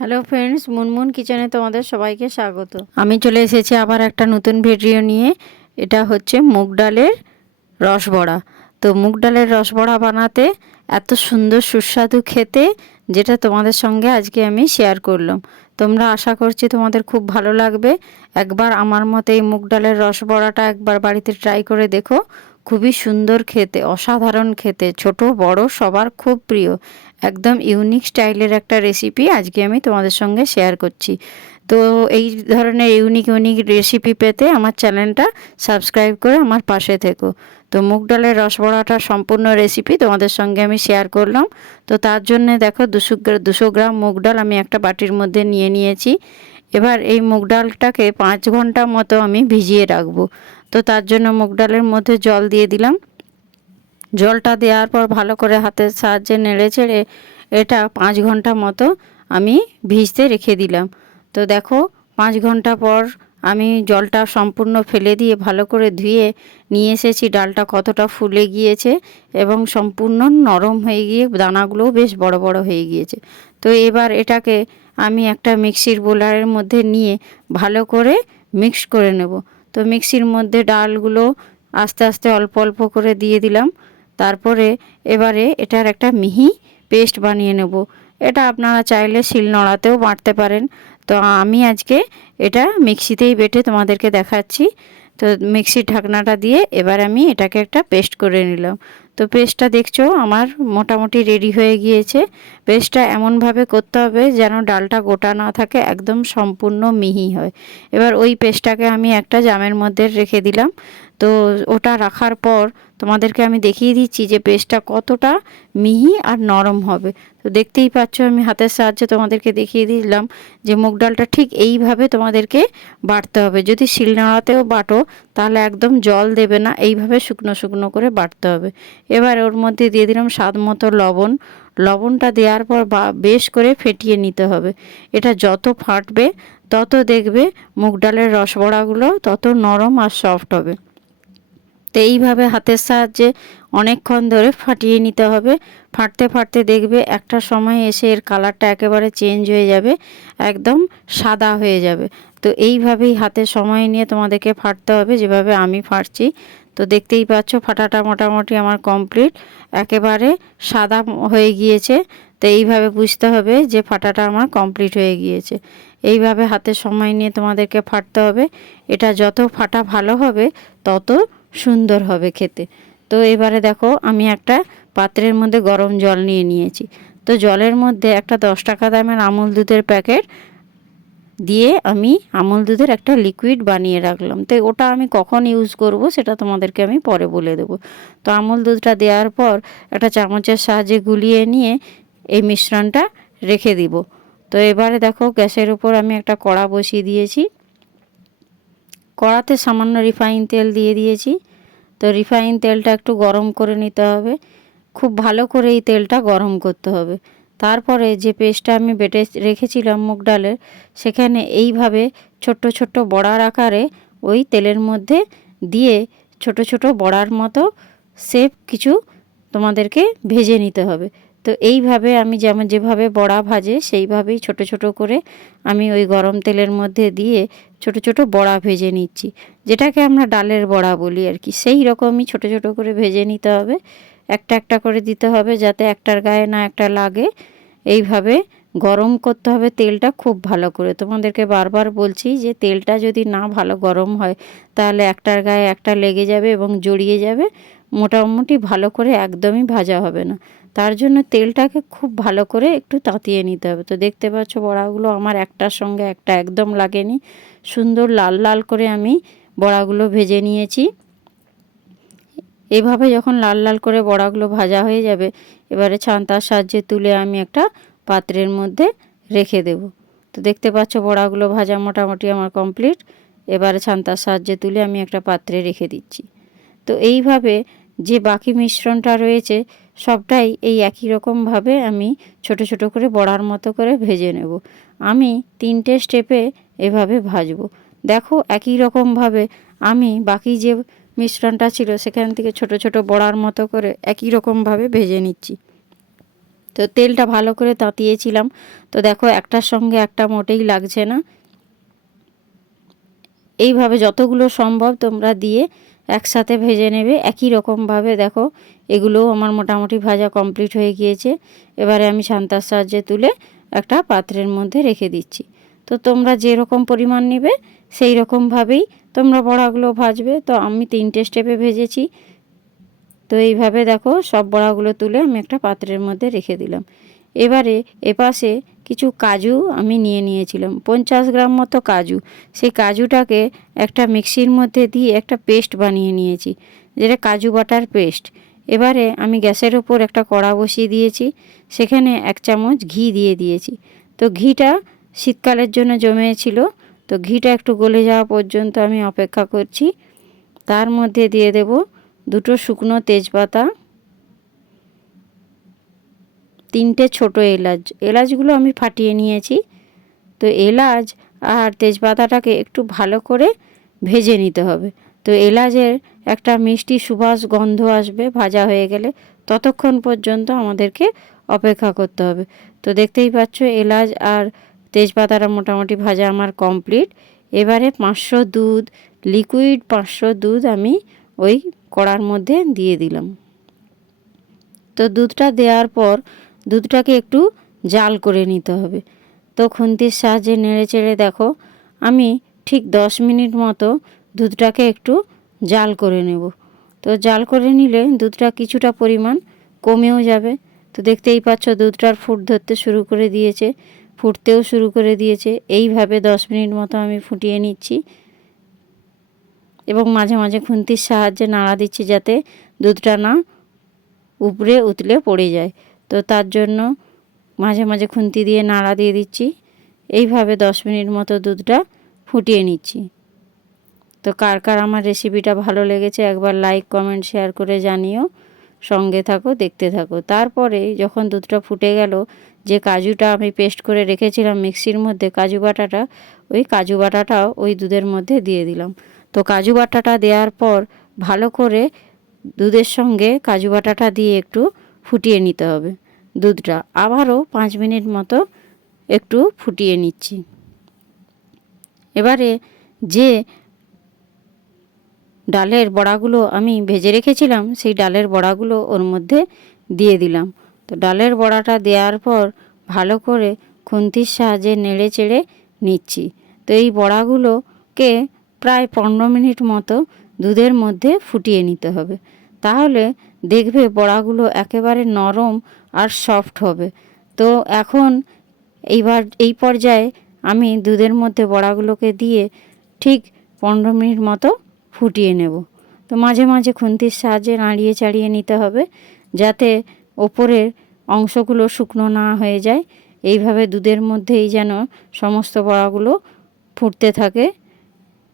Hello friends Munmun কিচেনে তোমাদের সবাইকে স্বাগত। আমি চলে এসেছি আবার একটা নতুন ভিডিও নিয়ে। এটা হচ্ছে মুগ ডালের রসবড়া। তো মুগ ডালের রসবড়া বানাতে এত সুন্দর সুস্বাদু খেতে, যেটা তোমাদের সঙ্গে আজকে আমি শেয়ার করলাম। তোমরা আশা করছি তোমাদের খুব ভালো লাগবে। একবার আমার মতে এই মুগ ডালের রসবড়াটা একবার বাড়িতে ট্রাই করে দেখো। খুবই সুন্দর খেতে, অসাধারণ খেতে। ছোট, বড়, সবার খুব প্রিয়। একদম ইউনিক স্টাইলের একটা রেসিপি আজকে আমি তোমাদের সঙ্গে শেয়ার করছি। তো এই ধরনের ইউনিক ইউনিক রেসিপি পেতে আমার চ্যানেলটা সাবস্ক্রাইব করে আমার পাশে থেকো। তো মুগ ডালের রসবড়াটা সম্পূর্ণ রেসিপি তোমাদের সঙ্গে আমি শেয়ার করলাম। তো তার জন্য দেখো দুশো দুশো গ্রাম মুগ ডাল আমি একটা বাটির মধ্যে নিয়ে নিয়েছি। এবার এই মুগ ডালটাকে পাঁচ ঘণ্টা মতো আমি ভিজিয়ে রাখব। তো তার জন্য মুগ ডালের মধ্যে জল দিয়ে দিলাম। জলটা দেওয়ার পর ভালো করে হাতের সাহায্যে নেড়ে চেড়ে এটা পাঁচ ঘণ্টা মতো আমি ভিজতে রেখে দিলাম। তো দেখো, পাঁচ ঘণ্টা পর আমি জলটা সম্পূর্ণ ফেলে দিয়ে ভালো করে ধুয়ে নিয়ে এসেছি। ডালটা কতটা ফুলে গিয়েছে এবং সম্পূর্ণ নরম হয়ে গিয়ে দানাগুলোও বেশ বড় বড় হয়ে গিয়েছে। তো এবার এটাকে আমি একটা মিক্সির বোলারের মধ্যে নিয়ে ভালো করে মিক্স করে নেব। তো মিক্সির মধ্যে ডালগুলো আস্তে আস্তে অল্প অল্প করে দিয়ে দিলাম। তারপরে এবারে এটার একটা মিহি পেস্ট বানিয়ে নেব। এটা আপনারা চাইলে শিল নড়াতেও বাঁটতে পারেন। তো আমি আজকে এটা মিক্সিতেই বেটে তোমাদেরকে দেখাচ্ছি। তো মিক্সির ঢাকনাটা দিয়ে এবার আমি এটাকে একটা পেস্ট করে নিলাম। তো পেস্টটা দেখছ, আমার মোটামুটি রেডি হয়ে গিয়েছে। পেস্টটা এমনভাবে করতে হবে যেন ডালটা গোটা না থাকে, একদম সম্পূর্ণ মিহি হয়। এবার ওই পেস্টটাকে আমি একটা জামের মধ্যে রেখে দিলাম। তো ওটা রাখার পর তোমাদেরকে আমি দেখিয়ে দিচ্ছি যে পেস্টটা কতটা মিহি আর নরম হবে। তো দেখতেই পাচ্ছ, আমি হাতের সাহায্যে তোমাদেরকে দেখিয়ে দিলাম যে মুগ ডালটা ঠিক এইভাবে তোমাদেরকে বাটতে হবে। যদি শিলনোড়াতেও বাটো, তাহলে একদম জল দেবে না, এইভাবে শুকনো শুকনো করে বাটতে হবে। এবার ওর মধ্যে দিয়ে দিলাম স্বাদ মতো লবণ। লবণটা দেওয়ার পর বেশ করে ফেটিয়ে নিতে হবে। এটা যত ফাটবে, তত দেখবে মুগ ডালের রসবড়াগুলো তত নরম আর সফট হবে। তো এইভাবে হাতের সাহায্যে অনেকক্ষণ ধরে ফাটিয়ে নিতে হবে। ফাটতে ফাটতে দেখবে একটা সময় এসে এর কালারটা একেবারে চেঞ্জ হয়ে যাবে, একদম সাদা হয়ে যাবে। তো এইভাবেই হাতে সময় নিয়ে তোমাদেরকে ফাটতে হবে, যেভাবে আমি ফাটছি। তো দেখতেই পাচ্ছ ফাটাটা মোটামুটি আমার কমপ্লিট। একেবারে সাদা হয়ে গিয়েছে, তো এইভাবে বুঝতে হবে যে ফাটাটা আমার কমপ্লিট হয়ে গিয়েছে। এইভাবে হাতে সময় নিয়ে তোমাদেরকে ফাটতে হবে। এটা যত ফাটা ভালো হবে, তত সুন্দর হবে খেতে। তো এবারে দেখো আমি একটা পাত্রের মধ্যে গরম জল নিয়ে নিয়েছি। তো জলের মধ্যে একটা দশ টাকা দামের আমুল দুধের প্যাকেট দিয়ে আমি আমুল দুধের একটা লিকুইড বানিয়ে রাখলাম। তো ওটা আমি কখন ইউজ করব সেটা তোমাদেরকে আমি পরে বলে দেব। তো আমুল দুধটা দেওয়ার পর একটা চামচের সাহায্যে গুলিয়ে নিয়ে এই মিশ্রণটা রেখে দিব। তো এবারে দেখো গ্যাসের উপর আমি একটা কড়া বসিয়ে দিয়েছি। কড়াতে সামান্য রিফাইন তেল দিয়ে দিয়েছি। তো রিফাইন তেলটা একটু গরম করে নিতে হবে। খুব ভালো করে এই তেলটা গরম করতে হবে। তারপরে যে পেস্টটা আমি বেটে রেখেছিলাম মুগ ডালের, সেখানে এইভাবে ছোট্ট ছোট্ট বড়ার আকারে ওই তেলের মধ্যে দিয়ে ছোট ছোট বড়ার মতো শেপ কিছু তোমাদেরকে ভেজে নিতে হবে। তো এইভাবে আমি যেমন যেভাবে বড়া ভাজে, সেইভাবেই ছোট ছোট করে আমি ওই গরম তেলের মধ্যে দিয়ে ছোট ছোট বড়া ভেজে নিচ্ছি। যেটাকে আমরা ডালের বড়া বলি আর কি, সেই রকমই ছোট ছোট করে ভেজে নিতে হবে। একটা একটা করে দিতে হবে যাতে একটার গায়ে না একটা লাগে। এইভাবে গরম করতে হবে তেলটা খুব ভালো করে। তোমাদেরকে বারবার বলছি যে তেলটা যদি না ভালো গরম হয়, তাহলে একটার গায়ে একটা লেগে যাবে এবং জড়িয়ে যাবে। মোটামুটি ভালো করে একদমই ভাজা হবে না। তার জন্য তেলটাকে খুব ভালো করে একটু তাতিয়ে নিতে হবে। তো দেখতে পাচ্ছ বড়াগুলো আমার একটার সঙ্গে একটা একদম লাগেনি। সুন্দর লাল লাল করে আমি বড়াগুলো ভেজে নিয়েছি। এভাবে যখন লাল লাল করে বড়াগুলো ভাজা হয়ে যাবে, এবারে ছান্তার সাহায্যে তুলে আমি একটা পাত্রের মধ্যে রেখে দেব। তো দেখতে পাচ্ছ বড়াগুলো ভাজা মোটামুটি আমার কমপ্লিট। এবারে ছান্তার সাহায্যে তুলে আমি একটা পাত্রে রেখে দিচ্ছি। তো এইভাবে যে বাকি মিশ্রণটা রয়েছে, সবটাই এই একই রকমভাবে আমি ছোট ছোট করে বড়ার মতো করে ভেজে নেব। আমি তিনটে স্টেপে এভাবে ভাজবো। দেখো একই রকমভাবে আমি বাকি যে মিশ্রণটা ছিল, সেখান থেকে ছোট ছোট বড়ার মতো করে একই রকমভাবে ভেজে নিচ্ছি। তো তেলটা ভালো করে তাতিয়েছিলাম। তো দেখো, একটার সঙ্গে একটা মোটেই লাগছে না। এইভাবে যতগুলো সম্ভব তোমরা দিয়ে একসাথে ভেজে নেবে। একই রকমভাবে দেখো, এগুলোও আমার মোটামুটি ভাজা কমপ্লিট হয়ে গিয়েছে। এবারে আমি ছান্তার সাহায্যে তুলে একটা পাত্রের মধ্যে রেখে দিচ্ছি। তো তোমরা যেরকম পরিমাণ নেবে, সেই রকমভাবেই তোমরা বড়াগুলো ভাজবে। তো আমি তিনটে স্টেপে ভেজেছি। তো এইভাবে দেখো সব বড়াগুলো তুলে আমি একটা পাত্রের মধ্যে রেখে দিলাম। এবারে এপাশে কিছু কাজু আমি নিয়ে নিয়েছিলাম। পঞ্চাশ গ্রাম মতো কাজু। সেই কাজুটাকে একটা মিক্সির মধ্যে দিয়ে একটা পেস্ট বানিয়ে নিয়েছি, যেটা কাজু বাটার পেস্ট। এবারে আমি গ্যাসের ওপর একটা কড়া বসিয়ে দিয়েছি। সেখানে এক চামচ ঘি দিয়ে দিয়েছি। তো ঘিটা শীতকালের জন্য জমেছিল। তো ঘিটা একটু গলে যাওয়া পর্যন্ত আমি অপেক্ষা করছি। তার মধ্যে দিয়ে দেব দুটো শুকনো তেজপাতা, তিনটে ছোট এলাচ। এলাচগুলো আমি ফাটিয়ে নিয়েছি। তো এলাচ আর তেজপাতাটাকে একটু ভালো করে ভেজে নিতে হবে। তো এলাচের একটা মিষ্টি সুবাস গন্ধ আসবে, ভাজা হয়ে গেলে ততক্ষণ পর্যন্ত আমাদেরকে অপেক্ষা করতে হবে। তো দেখতেই পাচ্ছ, এলাচ আর তেজপাতাটা মোটামুটি ভাজা আমার কমপ্লিট। এবারে পাঁচশো দুধ, লিকুইড পাঁচশো দুধ আমি ওই কড়ার মধ্যে দিয়ে দিলাম। তো দুধটা দেওয়ার পর দুধটাকে একটু জাল করে নিতে হবে। তো খুন্তির সাহায্যে নেড়ে চেড়ে দেখো, আমি ঠিক দশ মিনিট মতো দুধটাকে একটু জাল করে নেব। তো জাল করে নিলে দুধটা কিছুটা পরিমাণ কমেও যাবে। তো দেখতেই পাচ্ছ দুধটার ফুট ধরতে শুরু করে দিয়েছে। ফুটতেও শুরু করে দিয়েছে। এইভাবে দশ মিনিট মতো আমি ফুটিয়ে নিচ্ছি। এবং মাঝে মাঝে খুন্তির সাহায্যে নাড়া দিচ্ছি যাতে দুধটা না উপরে উতলে পড়ে যায়। তো তার জন্য মাঝে মাঝে খুন্তি দিয়ে নাড়া দিয়ে দিচ্ছি। এইভাবে দশ মিনিট মতো দুধটা ফুটিয়ে নিচ্ছি। তো কার কার আমার রেসিপিটা ভালো লেগেছে একবার লাইক কমেন্ট শেয়ার করে জানিও। সঙ্গে থাকো, দেখতে থাকো। তারপরে যখন দুধটা ফুটে গেল, যে কাজুটা আমি পেস্ট করে রেখেছিলাম মিক্সির মধ্যে, কাজু বাটাটা, ওই কাজু বাটাটাও ওই দুধের মধ্যে দিয়ে দিলাম। তো কাজু বাটাটা দেওয়ার পর ভালো করে দুধের সঙ্গে কাজু বাটাটা দিয়ে একটু ফুটিয়ে নিতে হবে দুধটা। আবারও পাঁচ মিনিট মতো একটু ফুটিয়ে নিচ্ছি। এবারে যে ডালের বড়াগুলো আমি ভেজে রেখেছিলাম, সেই ডালের বড়াগুলো ওর মধ্যে দিয়ে দিলাম। তো ডালের বড়াটা দেওয়ার পর ভালো করে খুন্তির সাহায্যে নেড়ে চেড়ে নিচ্ছি। তো এই বড়াগুলোকে প্রায় পনেরো মিনিট মতো দুধের মধ্যে ফুটিয়ে নিতে হবে। তাহলে দেখবে বড়াগুলো একেবারে নরম আর সফট হবে। তো এখন এইবার এই পর্যায়ে আমি দুধের মধ্যে বড়াগুলোকে দিয়ে ঠিক পনেরো মিনিট মতো ফুটিয়ে নেব। তো মাঝে মাঝে খুন্তির সাহায্যে নাড়িয়ে চাড়িয়ে নিতে হবে যাতে ওপরের অংশগুলো শুকনো না হয়ে যায়। এইভাবে দুধের মধ্যেই যেন সমস্ত বড়াগুলো ফুটতে থাকে।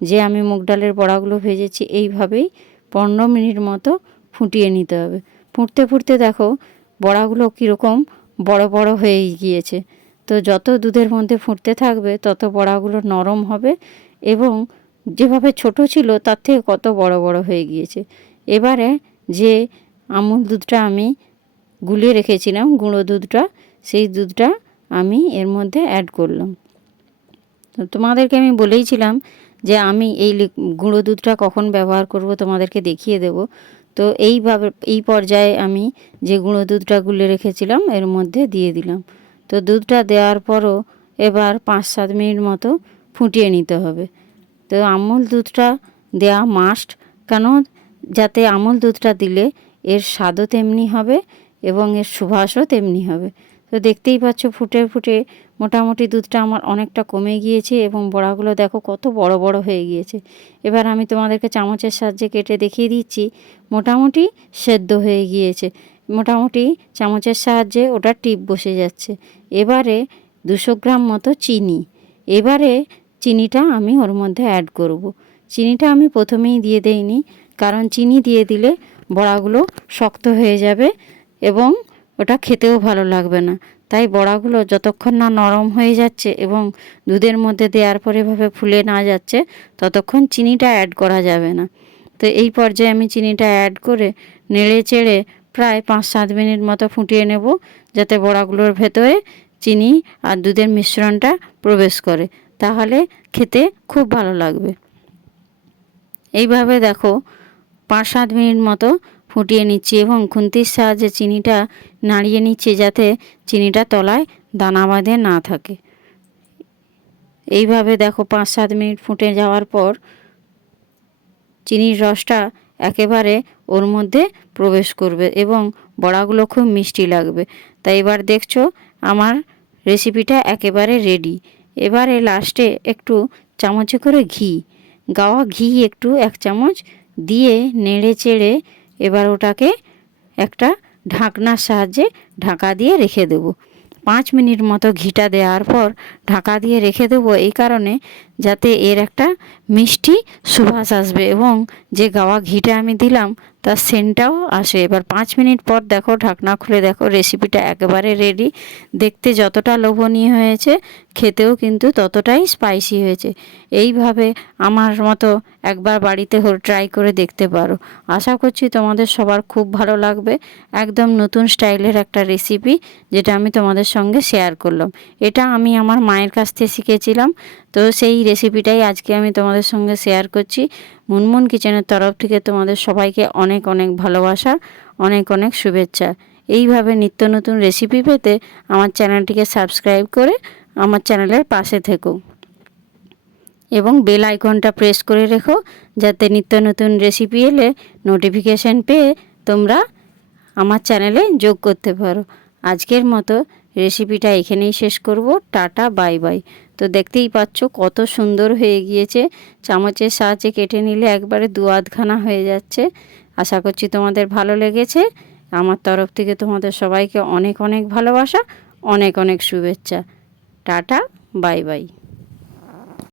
যে আমি মুগ ডালের বড়াগুলো ভেজেছি এইভাবেই পনেরো মিনিট মতো ফুটিয়ে নিতে হবে। ফুটতে ফুটতে দেখো বড়াগুলো কীরকম বড় বড় হয়ে গিয়েছে। তো যত দুধের মধ্যে ফুটতে থাকবে তত বড়াগুলো নরম হবে এবং যেভাবে ছোট ছিল, তার থেকে কত বড় বড় হয়ে গিয়েছে। এবারে যে আমুল দুধটা আমি গুলিয়ে রেখেছিলাম, গুঁড়ো দুধটা, সেই দুধটা আমি এর মধ্যে অ্যাড করলাম। তোমাদেরকে আমি বলেইছিলাম যে আমি এই গুঁড়ো দুধটা কখন ব্যবহার করব তোমাদেরকে দেখিয়ে দেব। তো এইভাবে, এই পর্যায়ে আমি যে গুঁড়ো দুধটা গুলে রেখেছিলাম, এর মধ্যে দিয়ে দিলাম। তো দুধটা দেওয়ার পরও এবার পাঁচ সাত মিনিট মতো ফুটিয়ে নিতে হবে। তো আমুল দুধটা দেওয়া মাস্ট কেন যাতে আমুল দুধটা দিলে এর স্বাদও তেমনি হবে এবং এর সুবাসও তেমনি হবে। তো দেখতেই পাচ্ছ ফুটে ফুটে মোটামুটি দুধটা আমার অনেকটা কমে গিয়েছে এবং বড়াগুলো দেখো কত বড় বড় হয়ে গিয়েছে। এবার আমি তোমাদেরকে চামচের সাহায্যে কেটে দেখিয়ে দিচ্ছি। মোটামুটি সেদ্ধ হয়ে গিয়েছে। মোটামুটি চামচের সাহায্যে ওটা টিপ বসে যাচ্ছে। এবারে দুশো গ্রাম মতো চিনি। এবারে চিনিটা আমি ওর মধ্যে অ্যাড করব। চিনিটা আমি প্রথমেই দিয়ে দেইনি, কারণ চিনি দিয়ে দিলে বড়াগুলো শক্ত হয়ে যাবে এবং ওটা খেতেও ভালো লাগবে না। তাই বড়াগুলো যতক্ষণ না নরম হয়ে যাচ্ছে এবং দুধের মধ্যে দেওয়ার পরে এভাবে ফুলে না যাচ্ছে, ততক্ষণ চিনিটা অ্যাড করা যাবে না। তো এই পর্যায়ে আমি চিনিটা অ্যাড করে নেড়ে চেড়ে প্রায় পাঁচ সাত মিনিট মতো ফুটিয়ে নেব, যাতে বড়াগুলোর ভেতরে চিনি আর দুধের মিশ্রণটা প্রবেশ করে। তাহলে খেতে খুব ভালো লাগবে। এইভাবে দেখো পাঁচ সাত মিনিট মতো ফুটিয়ে নিচ্ছি এবং খুন্তির সাহায্যে চিনিটা নাড়িয়ে নিচ্ছি যাতে চিনিটা তলায় দানা বাঁধে না থাকে। এইভাবে দেখো পাঁচ সাত মিনিট ফুটে যাওয়ার পর চিনির রসটা একেবারে ওর মধ্যে প্রবেশ করবে এবং বড়াগুলো খুব মিষ্টি লাগবে। তাই এবার দেখছ আমার রেসিপিটা একেবারে রেডি এবারে লাস্টে একটু চামচে করে ঘি। গাওয়া ঘি একটু এক চামচ দিয়ে নেড়ে চেড়ে এবার ওটাকে একটা ঢাকনার সাহায্যে ঢাকা দিয়ে রেখে দেবো। পাঁচ মিনিট মতো ঘিটা দেওয়ার পর ঢাকা দিয়ে রেখে দেবো এই কারণে যাতে এর একটা মিষ্টি সুবাস আসবে এবং যে গাওয়া ঘিটা আমি দিলাম তার সেন্টটাও আসে। এবার পাঁচ মিনিট পর দেখো, ঢাকনা খুলে দেখো রেসিপিটা একেবারে রেডি দেখতে যতটা লোভনীয় হয়েছে, খেতেও কিন্তু ততটাই স্পাইসি হয়েছে। এইভাবে আমার মতো একবার বাড়িতে ট্রাই করে দেখতে পারো। আশা করছি তোমাদের সবার খুব ভালো লাগবে। একদম নতুন স্টাইলের একটা রেসিপি যেটা আমি তোমাদের সঙ্গে শেয়ার করলাম। এটা আমি আমার মায়ের কাছ থেকে শিখেছিলাম। তো সেই রেসিপিটাই আজকে আমি তোমাদের সঙ্গে শেয়ার করছি। মুনমুন কিচেনের তরফ থেকে তোমাদের সবাইকে অনেক অনেক ভালোবাসা, অনেক অনেক শুভেচ্ছা। এইভাবে নিত্য নতুন রেসিপি পেতে আমার চ্যানেলটিকে সাবস্ক্রাইব করে আমার চ্যানেলের পাশে থেকো। এবং বেল আইকনটা প্রেস করে রেখো, যাতে নিত্য নতুন রেসিপি এলে নোটিফিকেশান পেয়ে তোমরা আমার চ্যানেলে যোগ করতে পারো। আজকের মতো রেসিপিটা এখানেই শেষ করব। Tata, bye bye. তো দেখতেই পাচ্ছ কত সুন্দর হয়ে গিয়েছে। চামচের সাহায্যে কেটে নিলে একবারে দু আধখানা হয়ে যাচ্ছে। আশা করছি তোমাদের ভালো লেগেছে। আমার তরফ থেকে তোমাদের সবাইকে অনেক অনেক ভালোবাসা, অনেক অনেক শুভেচ্ছা। Tata, bye bye.